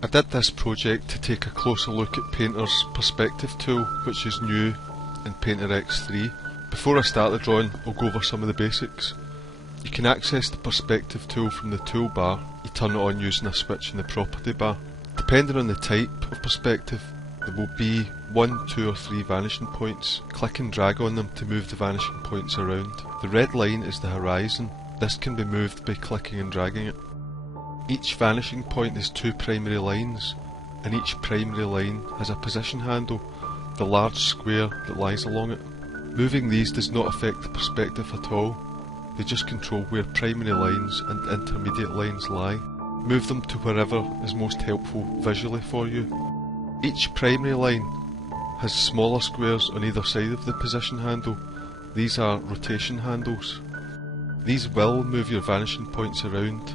I did this project to take a closer look at Painter's perspective tool, which is new in Painter X3. Before I start the drawing, I'll go over some of the basics. You can access the perspective tool from the toolbar. You turn it on using a switch in the property bar. Depending on the type of perspective, there will be 1, 2 or 3 vanishing points. Click and drag on them to move the vanishing points around. The red line is the horizon. This can be moved by clicking and dragging it. Each vanishing point is 2 primary lines, and each primary line has a position handle, the large square that lies along it. Moving these does not affect the perspective at all. They just control where primary lines and intermediate lines lie. Move them to wherever is most helpful visually for you. Each primary line has smaller squares on either side of the position handle. These are rotation handles. These will move your vanishing points around,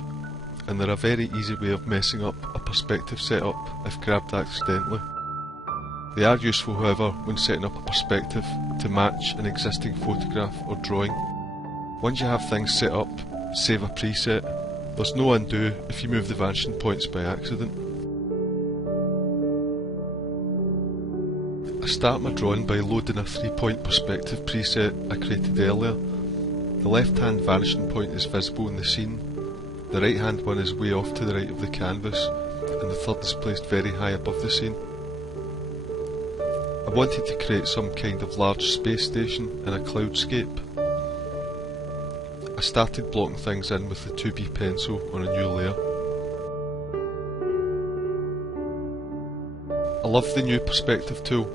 and they're a very easy way of messing up a perspective setup if grabbed accidentally. They are useful, however, when setting up a perspective to match an existing photograph or drawing. Once you have things set up, save a preset. There's no undo if you move the vanishing points by accident. I start my drawing by loading a 3-point perspective preset I created earlier. The left hand vanishing point is visible in the scene. The right hand one is way off to the right of the canvas, and the third is placed very high above the scene. I wanted to create some kind of large space station in a cloudscape. I started blocking things in with the 2B pencil on a new layer. I love the new perspective tool.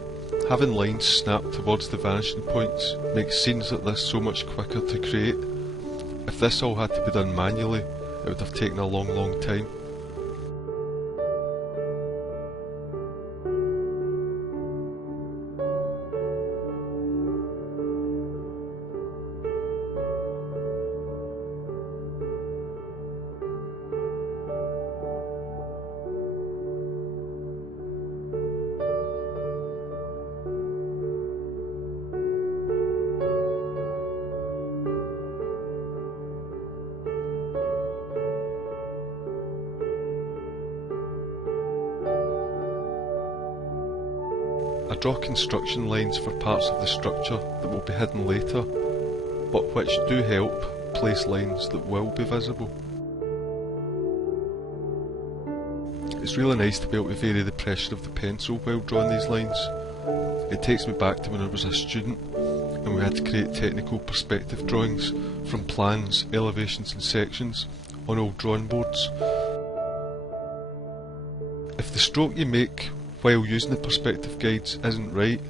Having lines snap towards the vanishing points makes scenes like this so much quicker to create. If this all had to be done manually, it would have taken a long time. I draw construction lines for parts of the structure that will be hidden later, but which do help place lines that will be visible. It's really nice to be able to vary the pressure of the pencil while drawing these lines. It takes me back to when I was a student and we had to create technical perspective drawings from plans, elevations and sections on old drawing boards. If the stroke you make while using the perspective guides isn't right,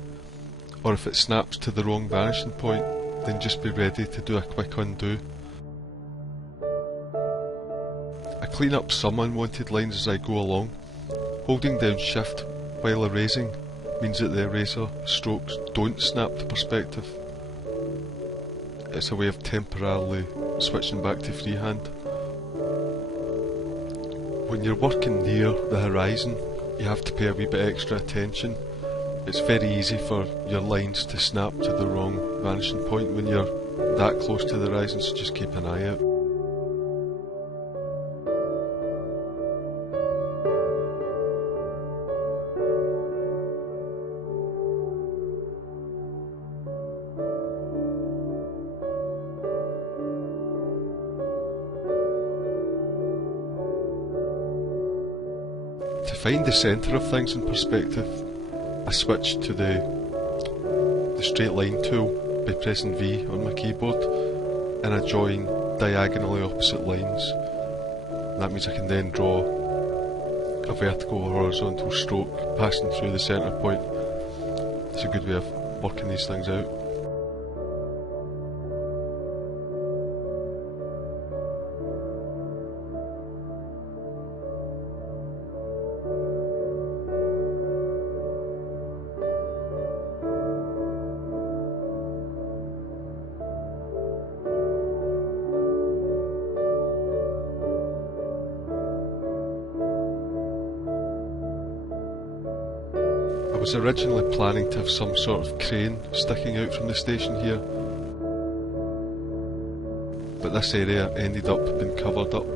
or if it snaps to the wrong vanishing point, then just be ready to do a quick undo. I clean up some unwanted lines as I go along. Holding down shift while erasing means that the eraser strokes don't snap to perspective. It's a way of temporarily switching back to freehand. When you're working near the horizon, you have to pay a wee bit extra attention. It's very easy for your lines to snap to the wrong vanishing point when you're that close to the horizon, so just keep an eye out. To find the centre of things in perspective, I switch to the straight line tool by pressing V on my keyboard, and I join diagonally opposite lines. That means I can then draw a vertical or horizontal stroke passing through the centre point. It's a good way of working these things out. I was originally planning to have some sort of crane sticking out from the station here, but this area ended up being covered up.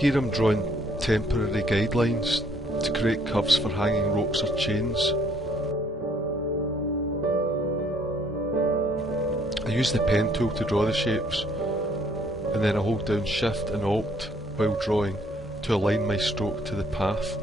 Here I'm drawing temporary guidelines to create curves for hanging ropes or chains. I use the pen tool to draw the shapes, and then I hold down Shift and Alt while drawing to align my stroke to the path.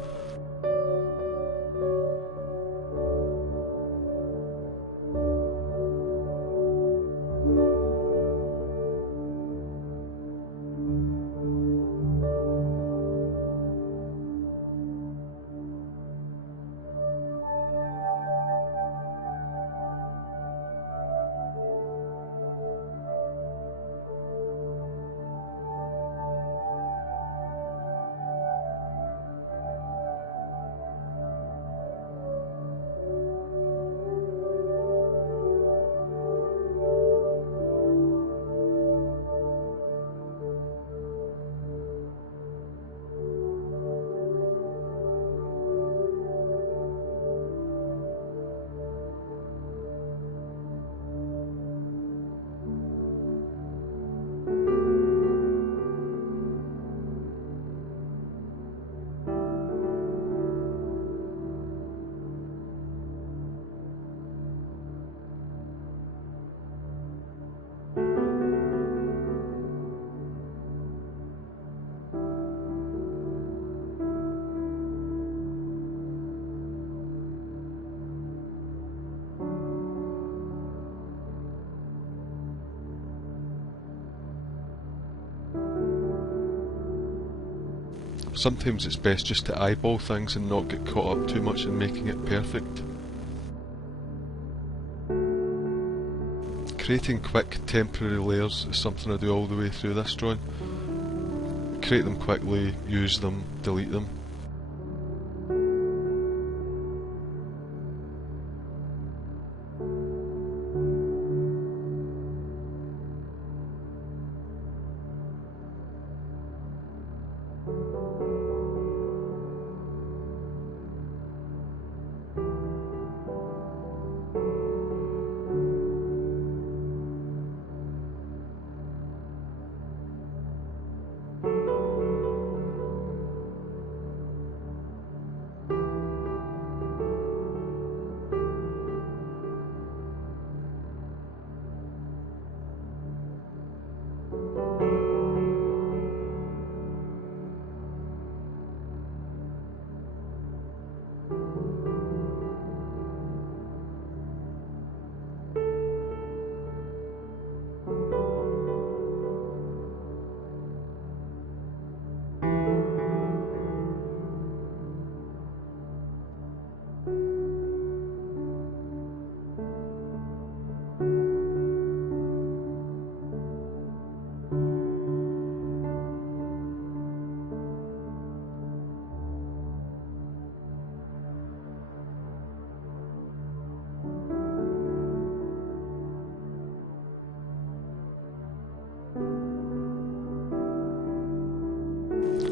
Sometimes it's best just to eyeball things and not get caught up too much in making it perfect. Creating quick temporary layers is something I do all the way through this drawing. Create them quickly, use them, delete them.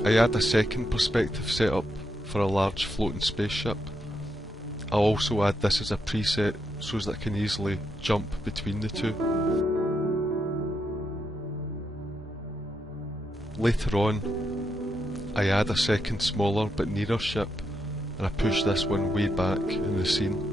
I add a second perspective setup for a large floating spaceship. I'll also add this as a preset so that I can easily jump between the two. Later on, I add a second smaller but nearer ship, and I push this one way back in the scene.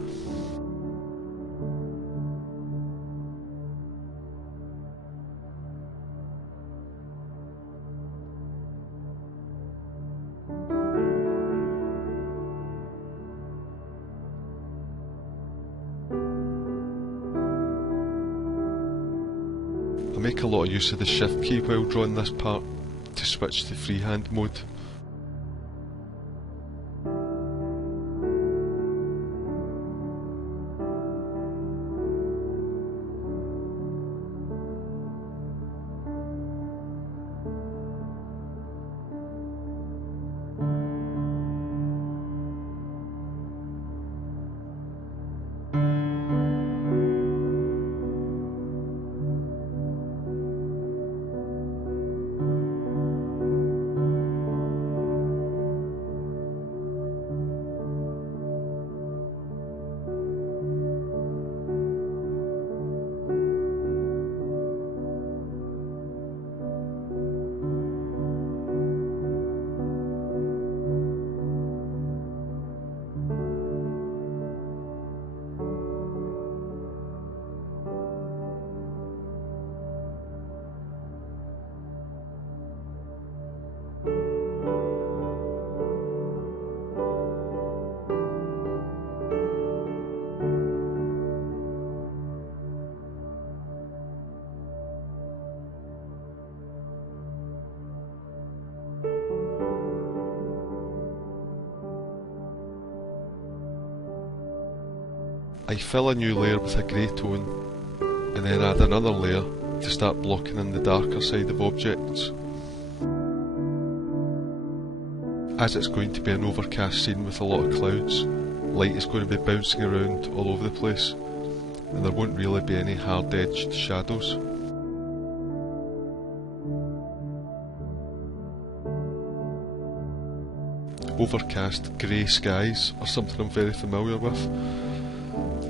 I make a lot of use of the shift key while drawing this part to switch to freehand mode. I fill a new layer with a grey tone and then add another layer to start blocking in the darker side of objects. As it's going to be an overcast scene with a lot of clouds, light is going to be bouncing around all over the place, and there won't really be any hard-edged shadows. Overcast grey skies are something I'm very familiar with.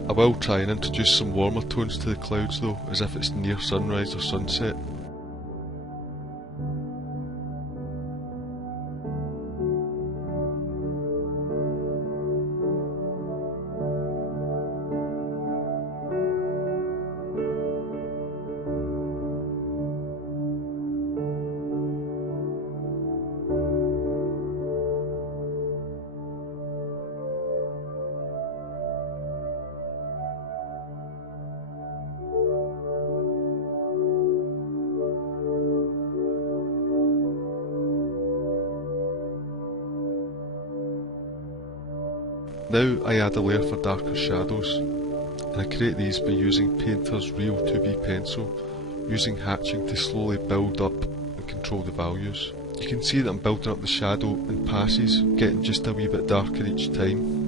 I will try and introduce some warmer tones to the clouds though, as if it's near sunrise or sunset. Now I add a layer for darker shadows, and I create these by using Painter's Real 2B pencil, using hatching to slowly build up and control the values. You can see that I'm building up the shadow in passes, getting just a wee bit darker each time.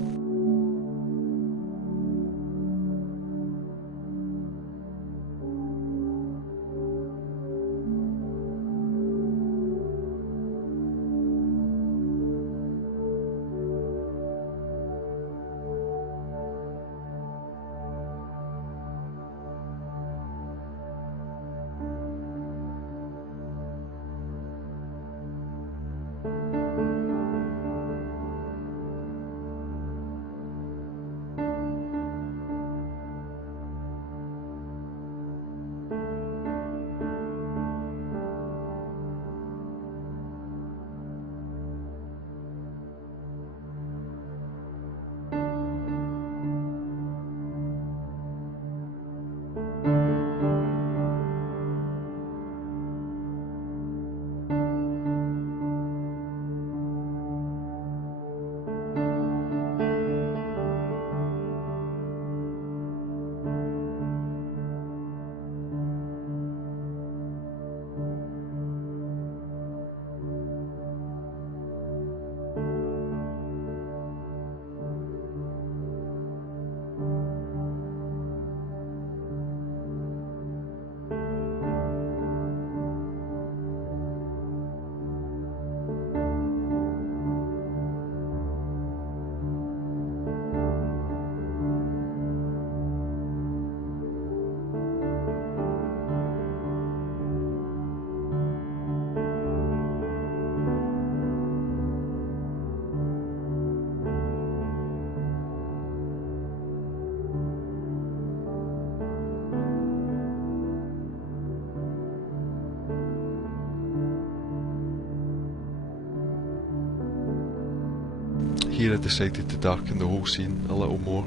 Here I decided to darken the whole scene a little more.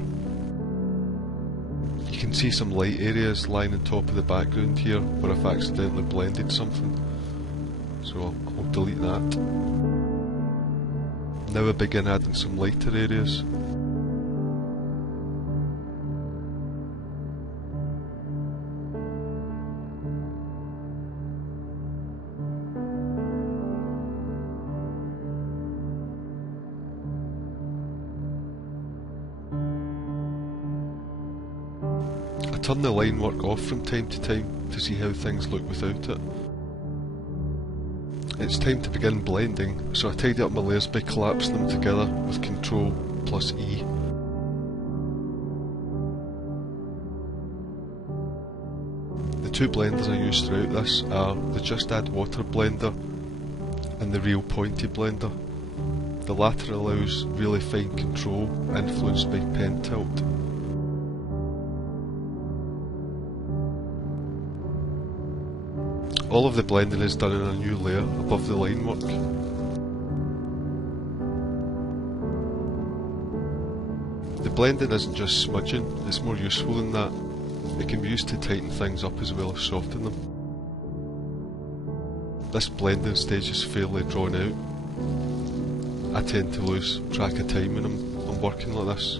You can see some light areas lying on top of the background here where I've accidentally blended something, so I'll delete that. Now I begin adding some lighter areas. Turn the line work off from time to time to see how things look without it. It's time to begin blending, so I tidy up my layers by collapsing them together with Ctrl+E. The two blenders I use throughout this are the Just Add Water blender and the Real Pointy blender. The latter allows really fine control influenced by pen tilt. All of the blending is done in a new layer above the line work. The blending isn't just smudging, it's more useful than that. It can be used to tighten things up as well as soften them. This blending stage is fairly drawn out. I tend to lose track of time when I'm working like this.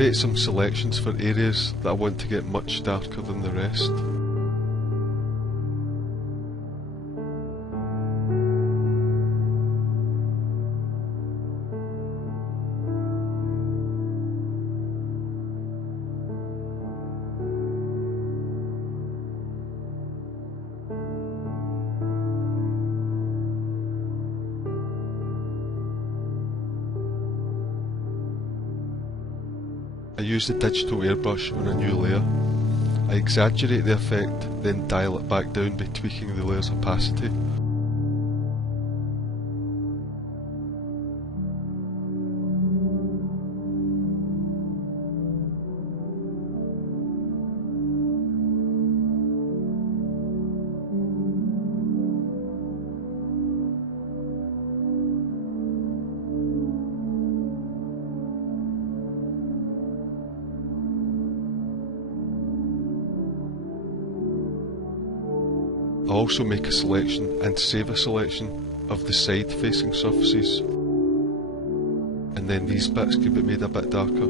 create some selections for areas that I want to get much darker than the rest. I use the digital airbrush on a new layer. I exaggerate the effect, then dial it back down by tweaking the layer's opacity. I also make a selection and save a selection of the side facing surfaces, and then these bits could be made a bit darker.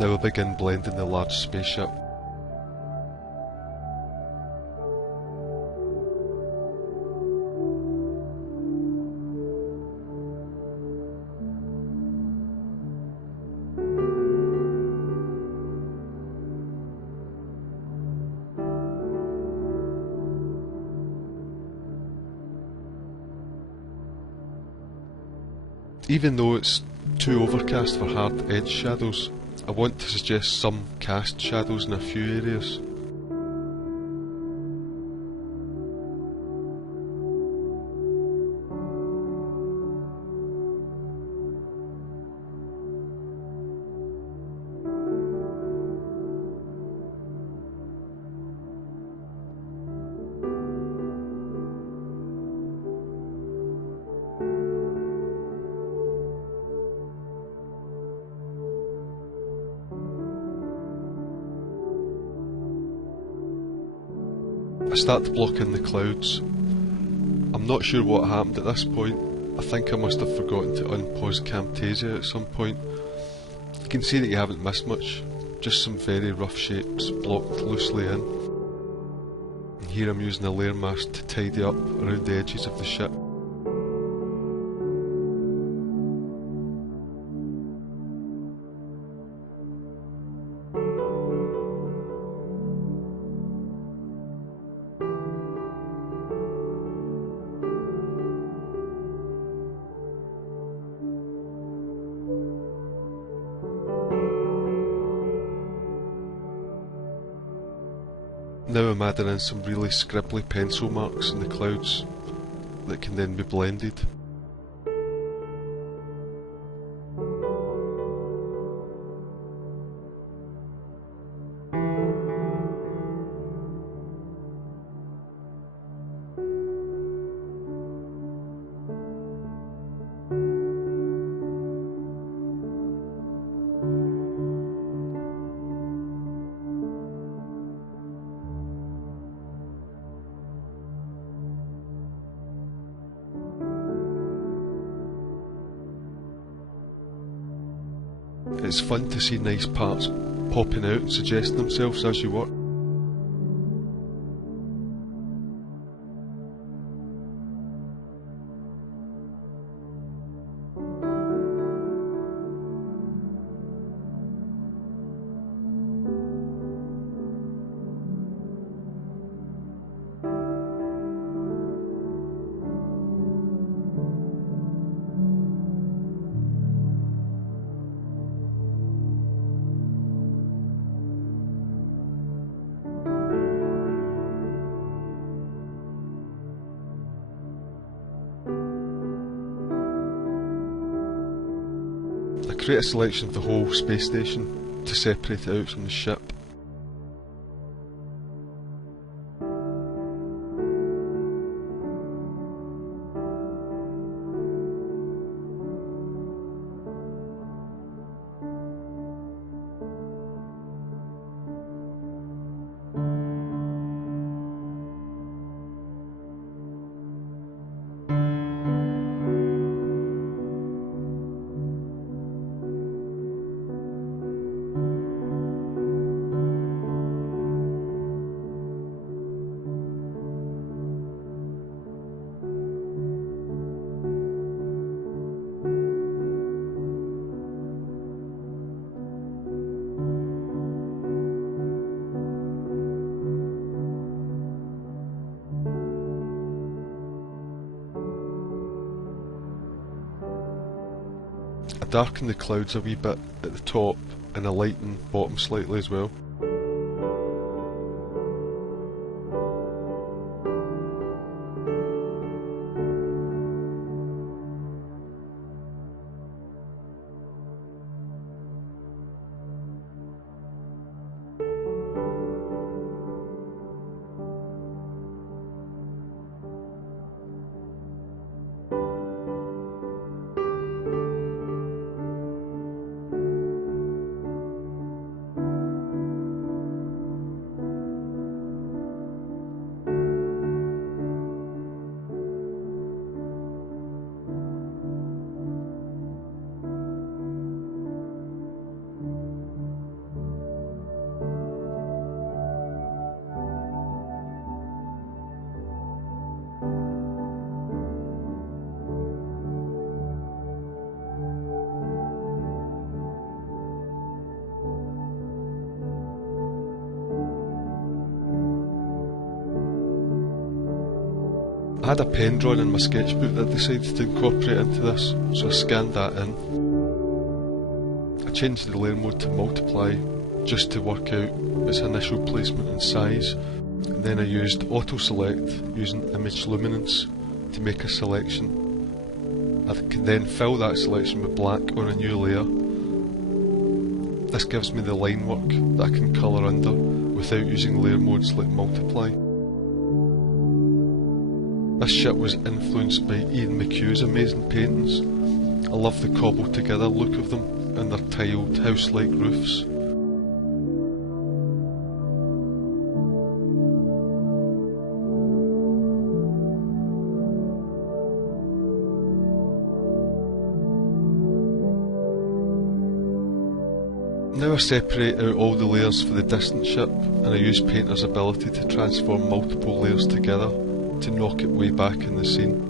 Now I begin blending the large spaceship. Even though it's too overcast for hard edge shadows, I want to suggest some cast shadows in a few areas. I start to block in the clouds. I'm not sure what happened at this point. I think I must have forgotten to unpause Camtasia at some point. You can see that you haven't missed much, just some very rough shapes blocked loosely in. And here I'm using a layer mask to tidy up around the edges of the ship. Now I'm adding in some really scribbly pencil marks in the clouds that can then be blended. It's fun to see nice parts popping out and suggesting themselves as you work. create a selection of the whole space station to separate it out from the ship. I darken the clouds a wee bit at the top and I lighten bottom slightly as well. I had a pen drawing in my sketchbook that I decided to incorporate into this, so I scanned that in. I changed the layer mode to multiply just to work out its initial placement and size, and then I used auto select using image luminance to make a selection. I can then fill that selection with black on a new layer. This gives me the line work that I can colour under without using layer modes like multiply. This ship was influenced by Iain McQue's amazing paintings. I love the cobbled together look of them and their tiled house-like roofs. Now I separate out all the layers for the distant ship and I use Painter's ability to transform multiple layers together to knock it way back in the scene.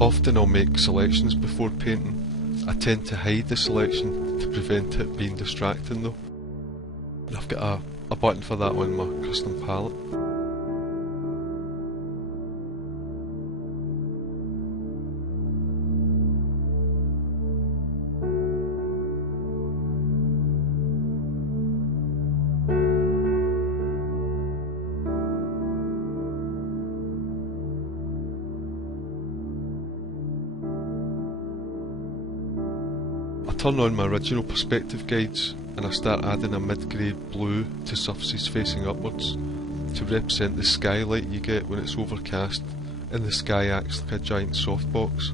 Often I'll make selections before painting. I tend to hide the selection to prevent it being distracting though. And I've got a button for that on my custom palette. I turn on my original perspective guides and I start adding a mid-grey blue to surfaces facing upwards to represent the skylight you get when it's overcast and the sky acts like a giant softbox.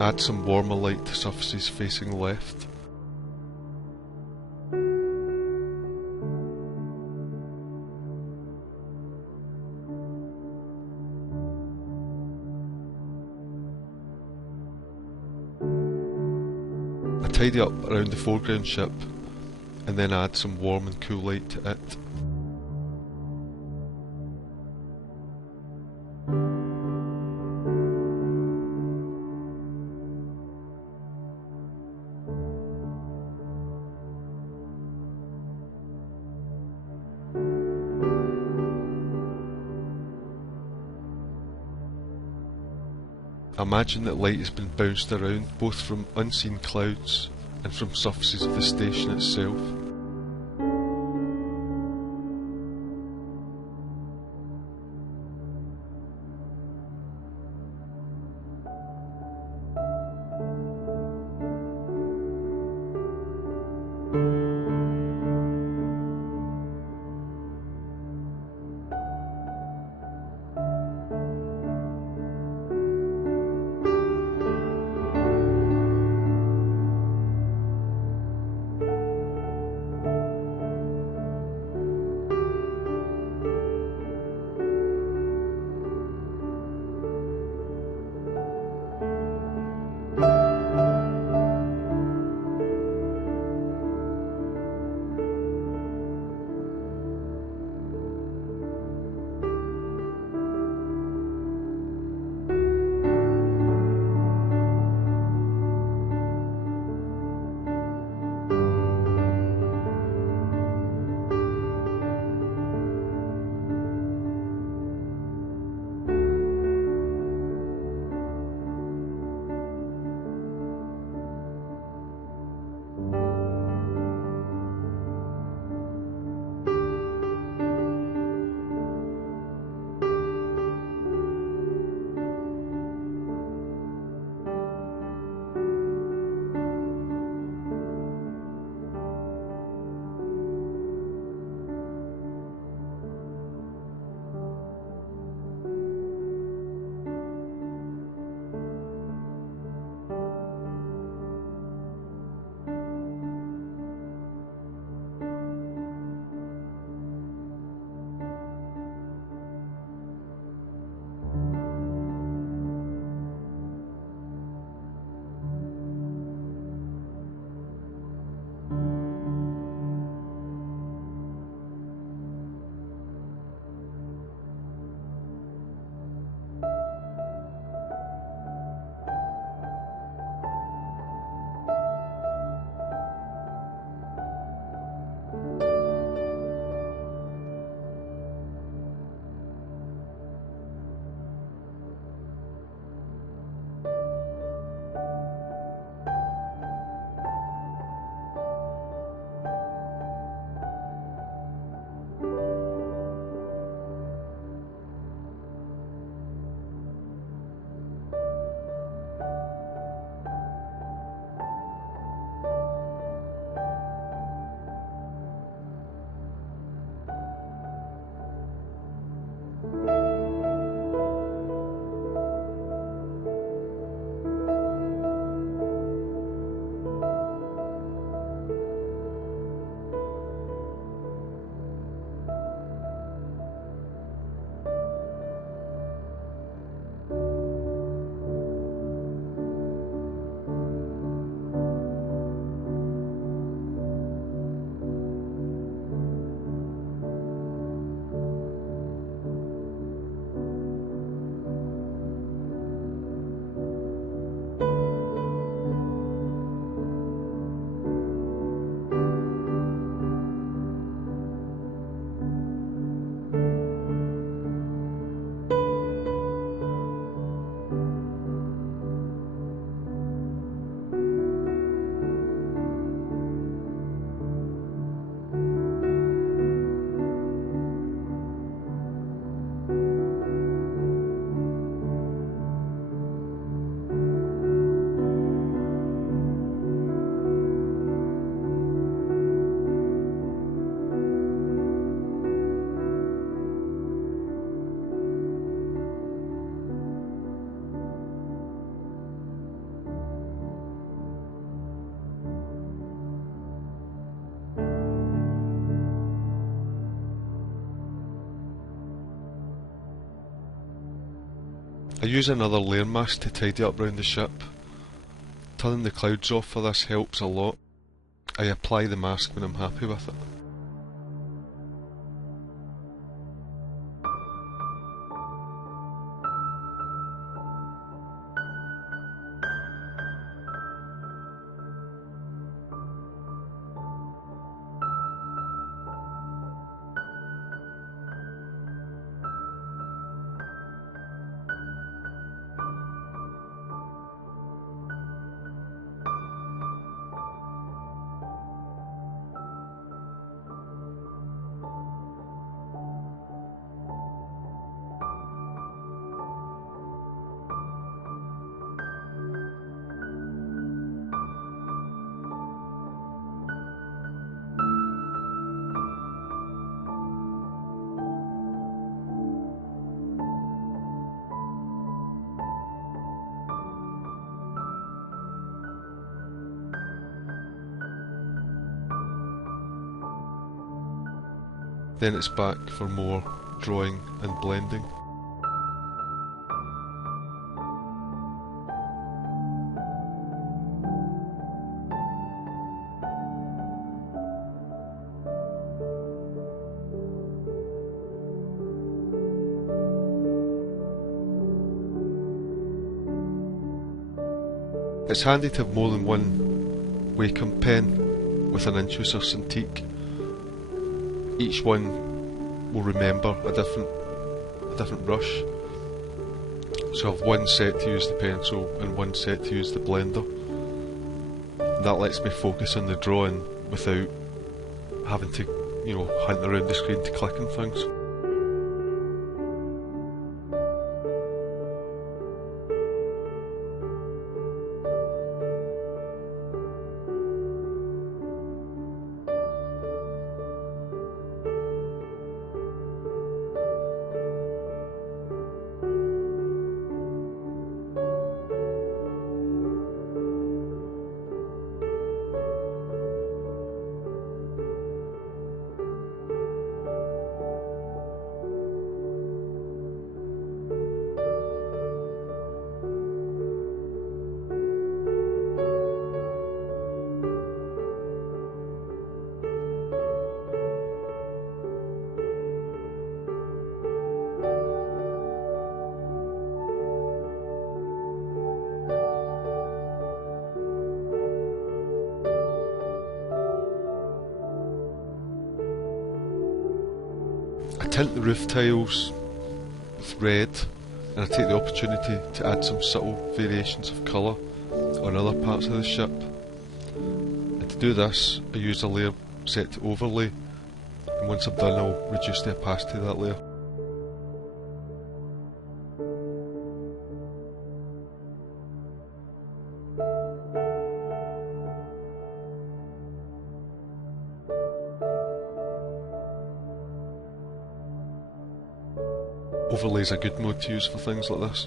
Add some warmer light to surfaces facing left. I tidy up around the foreground ship and then add some warm and cool light to it. Imagine that light has been bounced around both from unseen clouds and from surfaces of the station itself. I use another layer mask to tidy up around the ship. Turning the clouds off for this helps a lot. I apply the mask when I'm happy with it. Then it's back for more drawing and blending. It's handy to have more than one Wacom pen with an inch user Cintiq. Each one will remember a different brush. So I have one set to use the pencil and one set to use the blender. And that lets me focus on the drawing without having to, hunt around the screen to click on things. I tint the roof tiles with red, and I take the opportunity to add some subtle variations of colour on other parts of the ship. And to do this, I use a layer set to overlay, and once I'm done I'll reduce the opacity of that layer. Overlay is a good mode to use for things like this.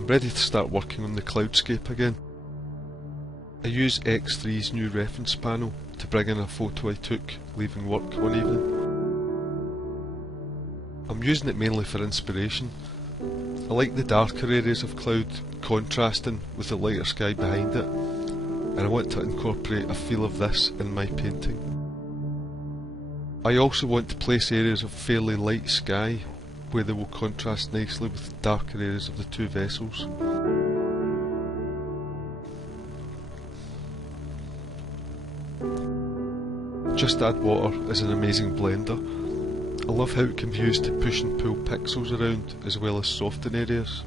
I'm ready to start working on the Cloudscape again. I use X3's new reference panel to bring in a photo I took leaving work one evening. I'm using it mainly for inspiration. I like the darker areas of cloud contrasting with the lighter sky behind it, and I want to incorporate a feel of this in my painting. I also want to place areas of fairly light sky where they will contrast nicely with the darker areas of the two vessels. Just Add Water is an amazing blender. I love how it can be used to push and pull pixels around as well as soften areas.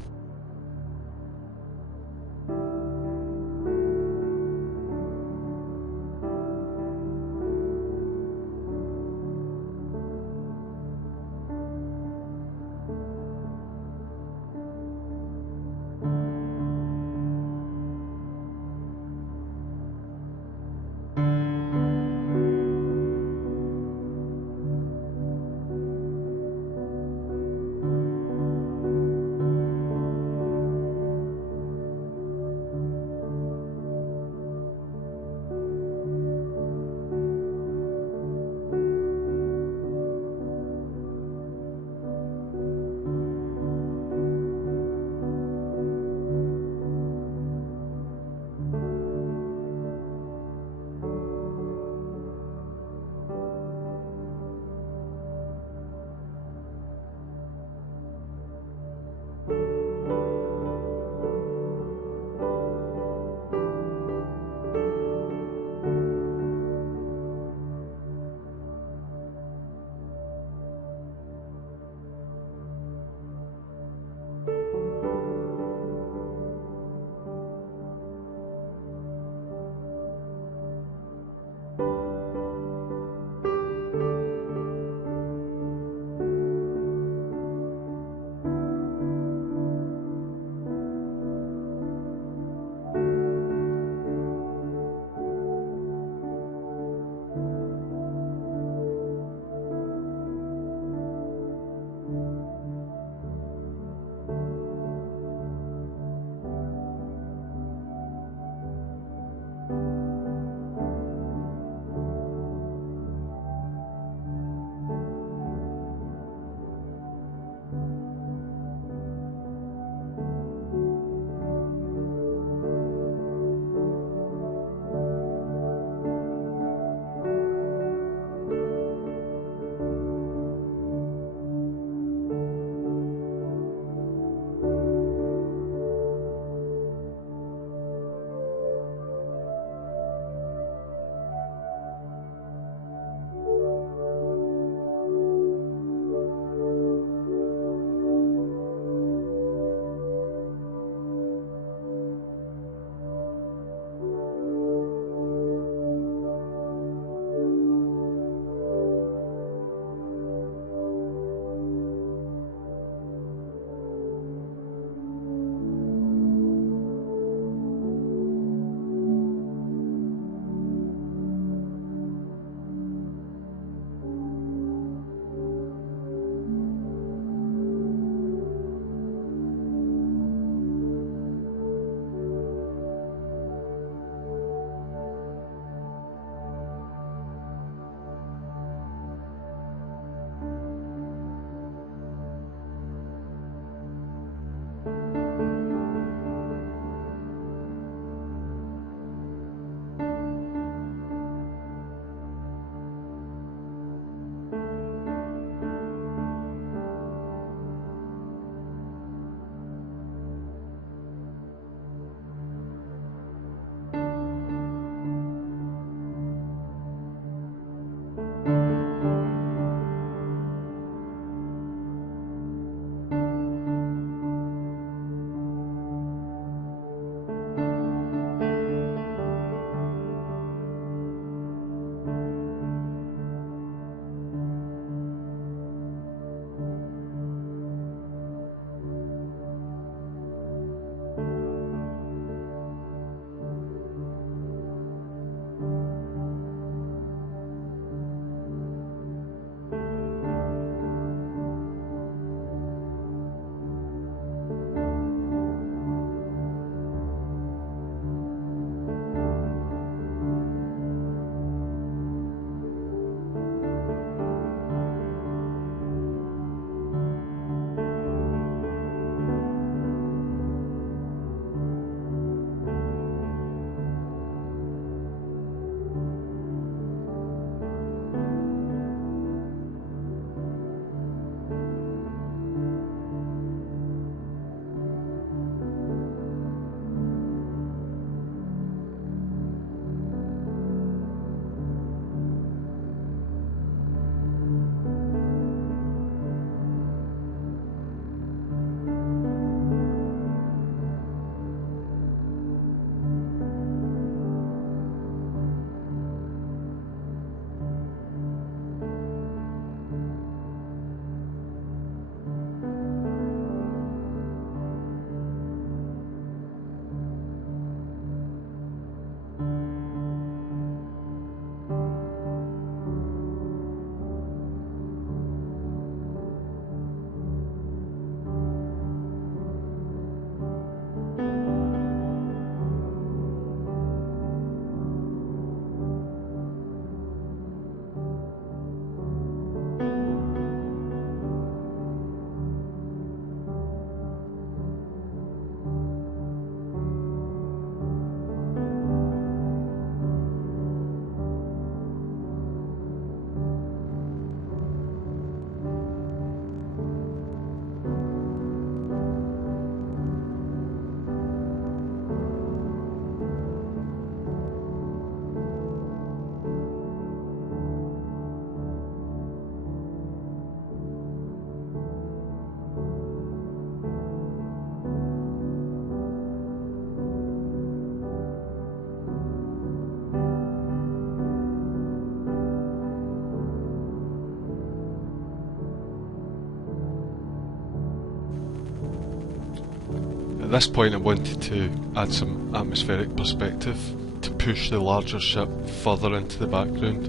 this point I wanted to add some atmospheric perspective to push the larger ship further into the background.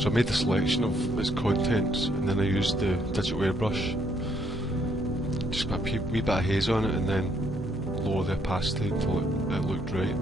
So I made a selection of its contents and then I used the digital airbrush. Just put a wee bit of haze on it and then lower the opacity until it looked right.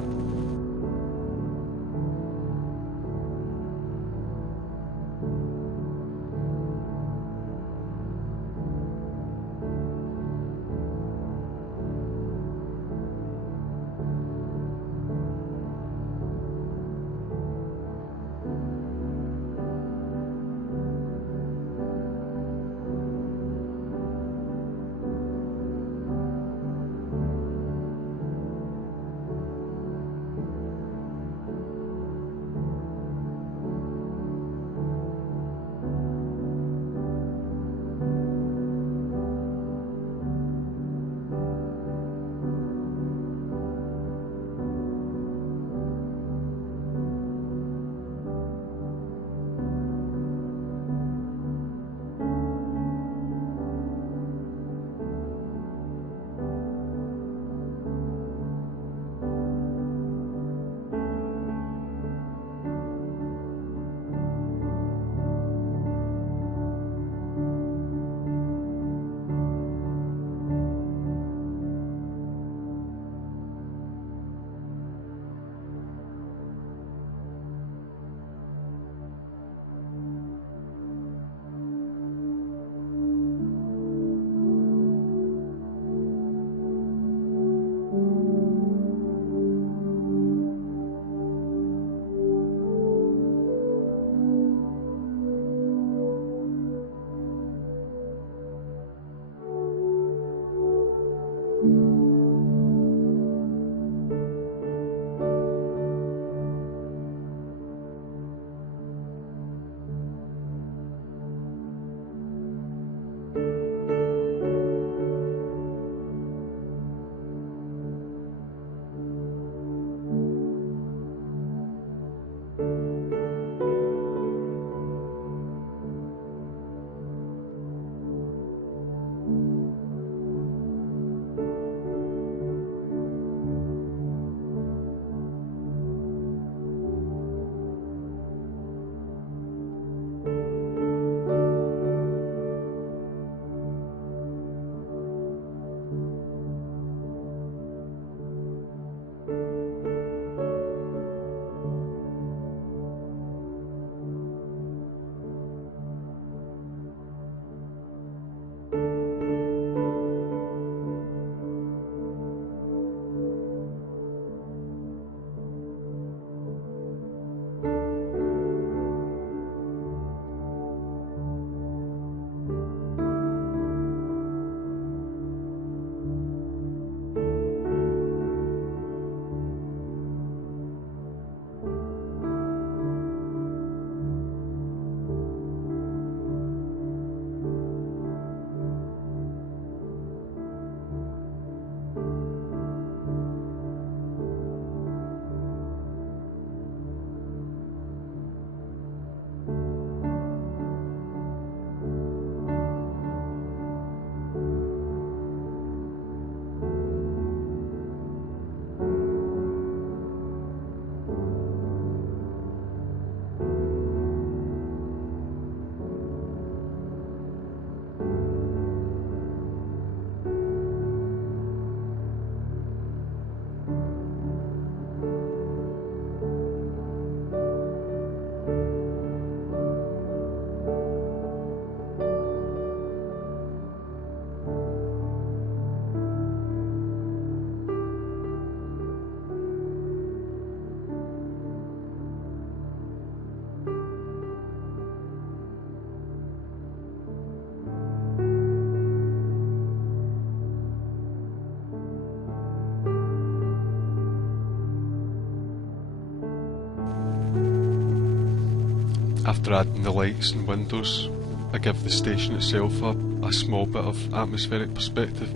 After adding the lights and windows, I give the station itself a small bit of atmospheric perspective,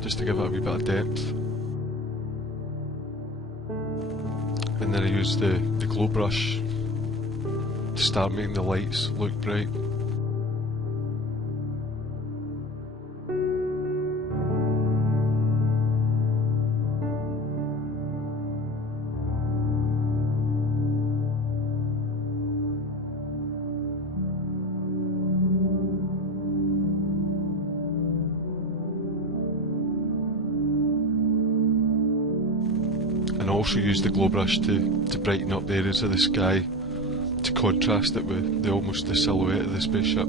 just to give it a wee bit of depth. And then I use the glow brush to start making the lights look bright. also use the glow brush to brighten up the areas of the sky to contrast it with almost the silhouette of the spaceship.